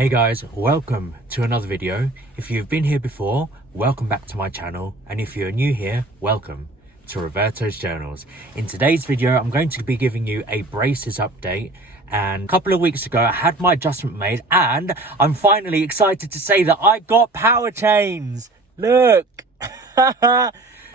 Hey guys, welcome to another video. If you've been here before, welcome back to my channel, and if you're new here, welcome to Roberto's Journals. In today's video, I'm going to be giving you a braces update, and a couple of weeks ago I had my adjustment made and I'm finally excited to say that I got power chains. Look.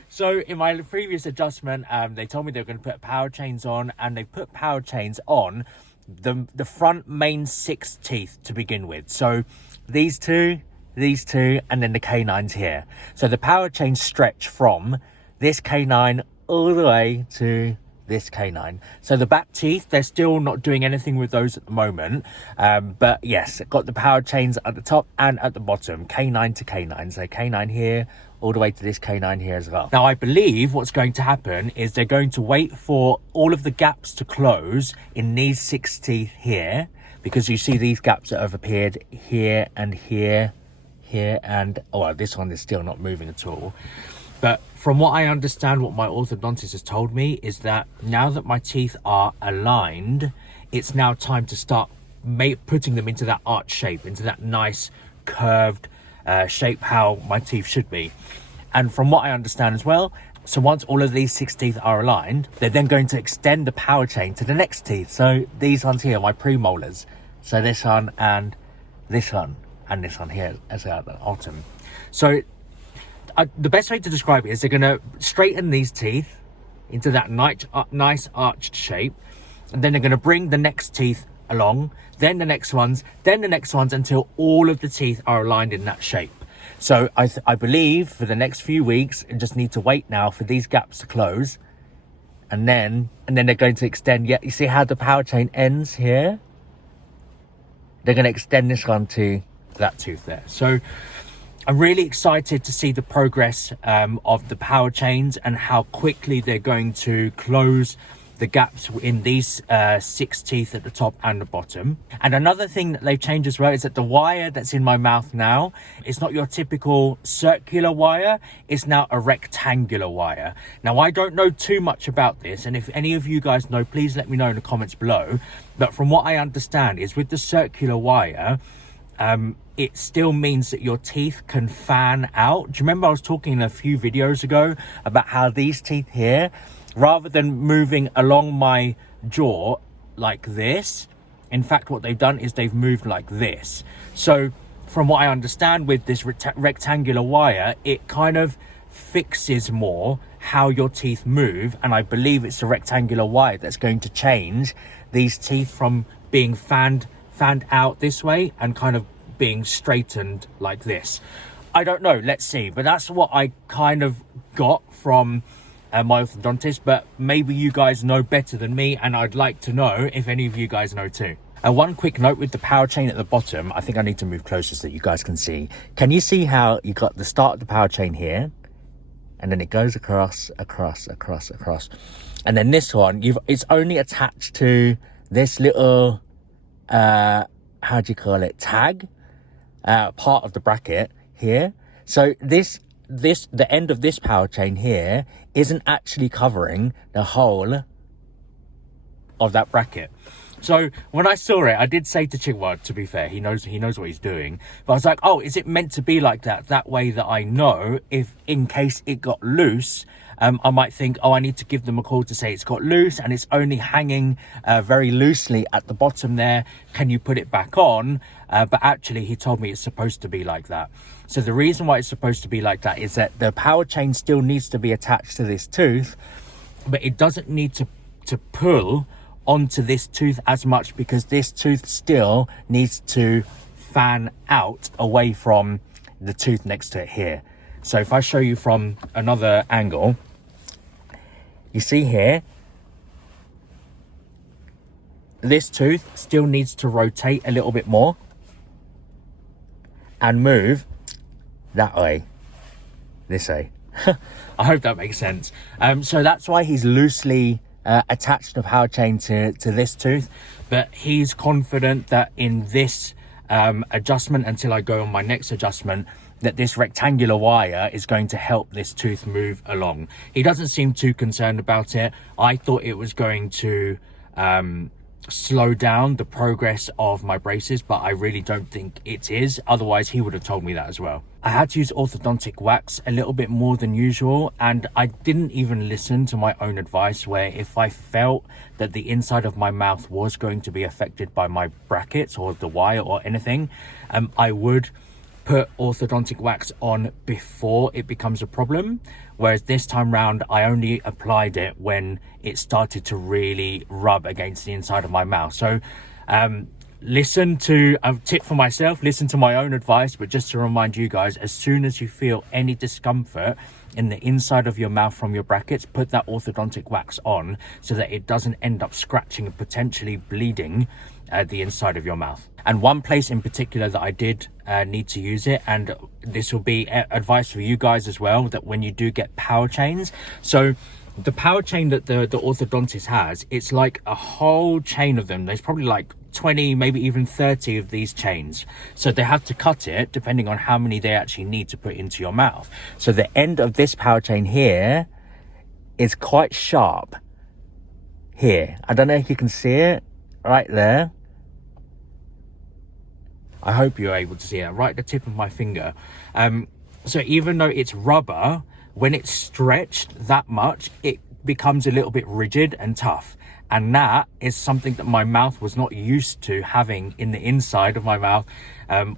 So in my previous adjustment, they told me they were going to put power chains on, and they put power chains on the front main 6 teeth to begin with. So these two, and then the canines here. So the power chains stretch from this canine all the way to this canine. So the back teeth, they're still not doing anything with those at the moment, but yes, got the power chains at the top and at the bottom, canine to canine. So canine here all the way to this canine here as well. Now I believe what's going to happen is they're going to wait for all of the gaps to close in these 6 teeth here, because you see these gaps that have appeared here and here, and oh, this one is still not moving at all. But from what I understand, what my orthodontist has told me is that now that my teeth are aligned, it's now time to start putting them into that arch shape, into that nice curved shape how my teeth should be. And from what I understand as well, so once all of these 6 teeth are aligned, they're then going to extend the power chain to the next teeth. So these ones here, my premolars. So this one and this one and this one here as well at the bottom. So the best way to describe it is they're going to straighten these teeth into that nice arched shape, and then they're going to bring the next teeth along, then the next ones, then the next ones, until all of the teeth are aligned in that shape. So I believe for the next few weeks, you just need to wait now for these gaps to close, and then they're going to extend. Yeah, you see how the power chain ends here? They're going to extend this one to that tooth there. So I'm really excited to see the progress of the power chains and how quickly they're going to close the gaps in these 6 teeth at the top and the bottom. And another thing that they've changed as well is that the wire that's in my mouth now is not your typical circular wire, it's now a rectangular wire. Now I don't know too much about this, and if any of you guys know, please let me know in the comments below. But from what I understand is with the circular wire, it still means that your teeth can fan out. Do you remember I was talking a few videos ago about how these teeth here, rather than moving along my jaw like this, in fact what they've done is they've moved like this. So from what I understand with this rectangular wire, it kind of fixes more how your teeth move, and I believe it's a rectangular wire that's going to change these teeth from being fanned out this way and kind of being straightened like this. I don't know, let's see, but that's what I kind of got from my orthodontist. But maybe you guys know better than me, and I'd like to know if any of you guys know too. And one quick note with the power chain at the bottom, I think I need to move closer so that you guys can see. Can you see how you got the start of the power chain here, and then it goes across, and then this one, it's only attached to this little how do you call it, tag part of the bracket here. So the end of this power chain here isn't actually covering the whole of that bracket. So when I saw it, I did say to Chigwad, to be fair, he knows what he's doing, but I was like, oh, is it meant to be like that way that I know if in case it got loose, I might think, oh, I need to give them a call to say it's got loose and it's only hanging very loosely at the bottom there. Can you put it back on? But actually, he told me it's supposed to be like that. So the reason why it's supposed to be like that is that the power chain still needs to be attached to this tooth, but it doesn't need to pull onto this tooth as much, because this tooth still needs to fan out away from the tooth next to it here. So if I show you from another angle, you see here, this tooth still needs to rotate a little bit more and move that way, this way. I hope that makes sense. So that's why he's loosely attached the power chain to this tooth, but he's confident that in this adjustment, until I go on my next adjustment, that this rectangular wire is going to help this tooth move along. He doesn't seem too concerned about it. I thought it was going to slow down the progress of my braces, but I really don't think it is. Otherwise, he would have told me that as well. I had to use orthodontic wax a little bit more than usual, and I didn't even listen to my own advice, where if I felt that the inside of my mouth was going to be affected by my brackets or the wire or anything, I would put orthodontic wax on before it becomes a problem. Whereas this time round, I only applied it when it started to really rub against the inside of my mouth. So listen to a tip for myself, listen to my own advice, but just to remind you guys, as soon as you feel any discomfort in the inside of your mouth from your brackets, put that orthodontic wax on so that it doesn't end up scratching and potentially bleeding the inside of your mouth. And one place in particular that I did need to use it, and this will be advice for you guys as well, that when you do get power chains, so the power chain that the orthodontist has, it's like a whole chain of them. There's probably like 20, maybe even 30 of these chains. So they have to cut it depending on how many they actually need to put into your mouth. So the end of this power chain here is quite sharp here. I don't know if you can see it right there. I hope you're able to see it right at the tip of my finger. So even though it's rubber, when it's stretched that much, it becomes a little bit rigid and tough. And that is something that my mouth was not used to having in the inside of my mouth,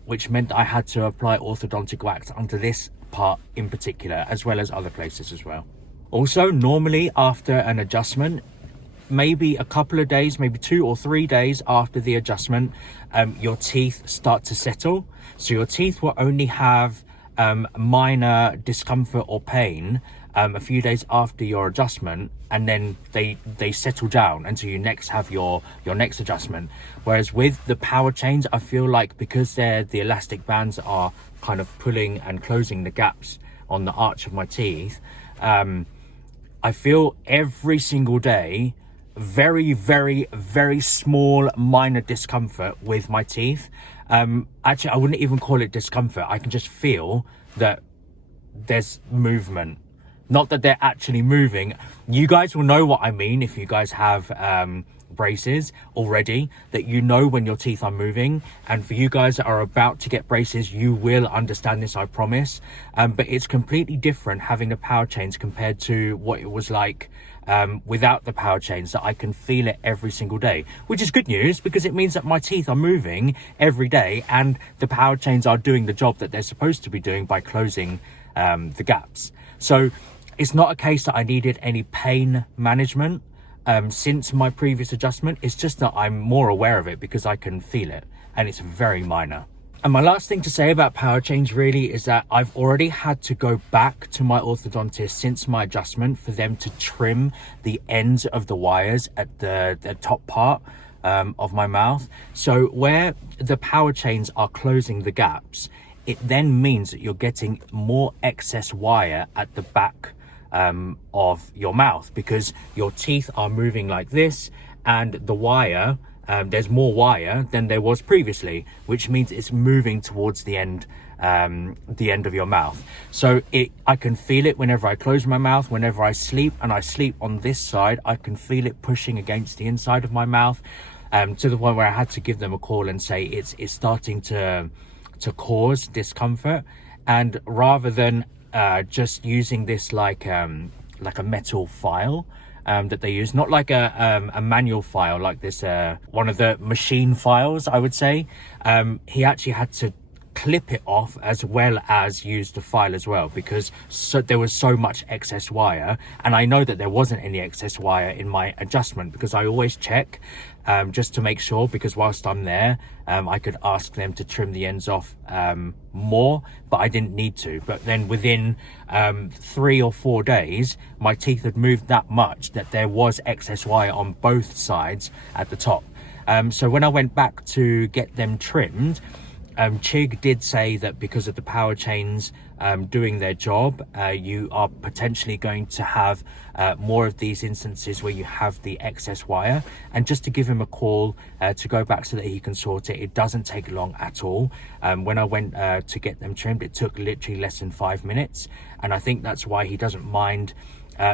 which meant I had to apply orthodontic wax onto this part in particular, as well as other places as well. Also, normally after an adjustment, maybe a couple of days, maybe 2 or 3 days after the adjustment, your teeth start to settle. So your teeth will only have minor discomfort or pain a few days after your adjustment, and then they settle down until you next have your next adjustment. Whereas with the power chains, I feel like because the elastic bands are kind of pulling and closing the gaps on the arch of my teeth, I feel every single day very, very, very small minor discomfort with my teeth. Actually, I wouldn't even call it discomfort. I can just feel that there's movement. Not that they're actually moving. You guys will know what I mean if you guys have braces already, that you know when your teeth are moving. And for you guys that are about to get braces, you will understand this, I promise. But it's completely different having the power chains compared to what it was like without the power chains, that I can feel it every single day, which is good news because it means that my teeth are moving every day and the power chains are doing the job that they're supposed to be doing by closing the gaps. So it's not a case that I needed any pain management since my previous adjustment. It's just that I'm more aware of it because I can feel it, and it's very minor. And my last thing to say about power chains really is that I've already had to go back to my orthodontist since my adjustment for them to trim the ends of the wires at the top part of my mouth. So where the power chains are closing the gaps, it then means that you're getting more excess wire at the back of your mouth, because your teeth are moving like this, and the wire, there's more wire than there was previously, which means it's moving towards the end of your mouth. So I can feel it whenever I close my mouth, whenever I sleep, and I sleep on this side, I can feel it pushing against the inside of my mouth, to the point where I had to give them a call and say it's starting to cause discomfort. And rather than just using this like a metal file that they use, not like a manual file like this, one of the machine files, I would say, he actually had to clip it off as well as use the file as well, because there was so much excess wire. And I know that there wasn't any excess wire in my adjustment, because I always check just to make sure, because whilst I'm there, I could ask them to trim the ends off more, but I didn't need to. But then within 3 or 4 days, my teeth had moved that much that there was excess wire on both sides at the top. So when I went back to get them trimmed, Chig did say that because of the power chains doing their job, you are potentially going to have more of these instances where you have the excess wire. And just to give him a call to go back so that he can sort it, it doesn't take long at all. When I went to get them trimmed, it took literally less than 5 minutes. And I think that's why he doesn't mind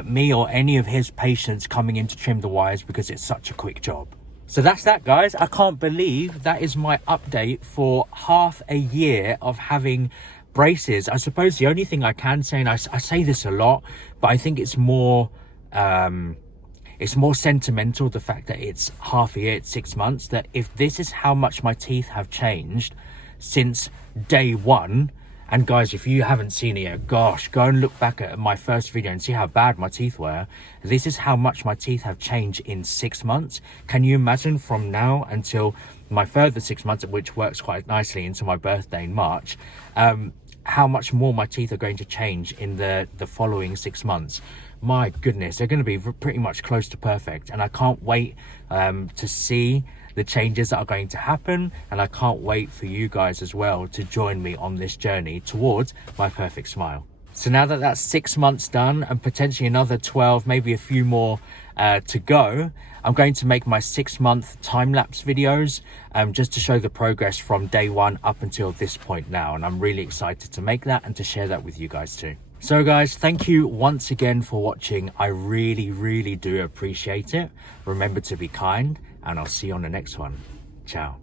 me or any of his patients coming in to trim the wires, because it's such a quick job. So that's that, guys. I can't believe that is my update for half a year of having braces. I suppose the only thing I can say, and I say this a lot, but I think it's more sentimental, the fact that it's half a year, it's 6 months, that if this is how much my teeth have changed since day one. And guys, if you haven't seen it yet, gosh, go and look back at my first video and see how bad my teeth were. This is how much my teeth have changed in 6 months. Can you imagine from now until my further 6 months, which works quite nicely into my birthday in March, how much more my teeth are going to change in the following 6 months. My goodness, they're going to be pretty much close to perfect. And I can't wait to see the changes that are going to happen, and I can't wait for you guys as well to join me on this journey towards my perfect smile. So now that that's 6 months done and potentially another 12, maybe a few more to go, I'm going to make my 6-month time-lapse videos just to show the progress from day one up until this point now, and I'm really excited to make that and to share that with you guys too. So guys, thank you once again for watching. I really do appreciate it. Remember to be kind, and I'll see you on the next one. Ciao.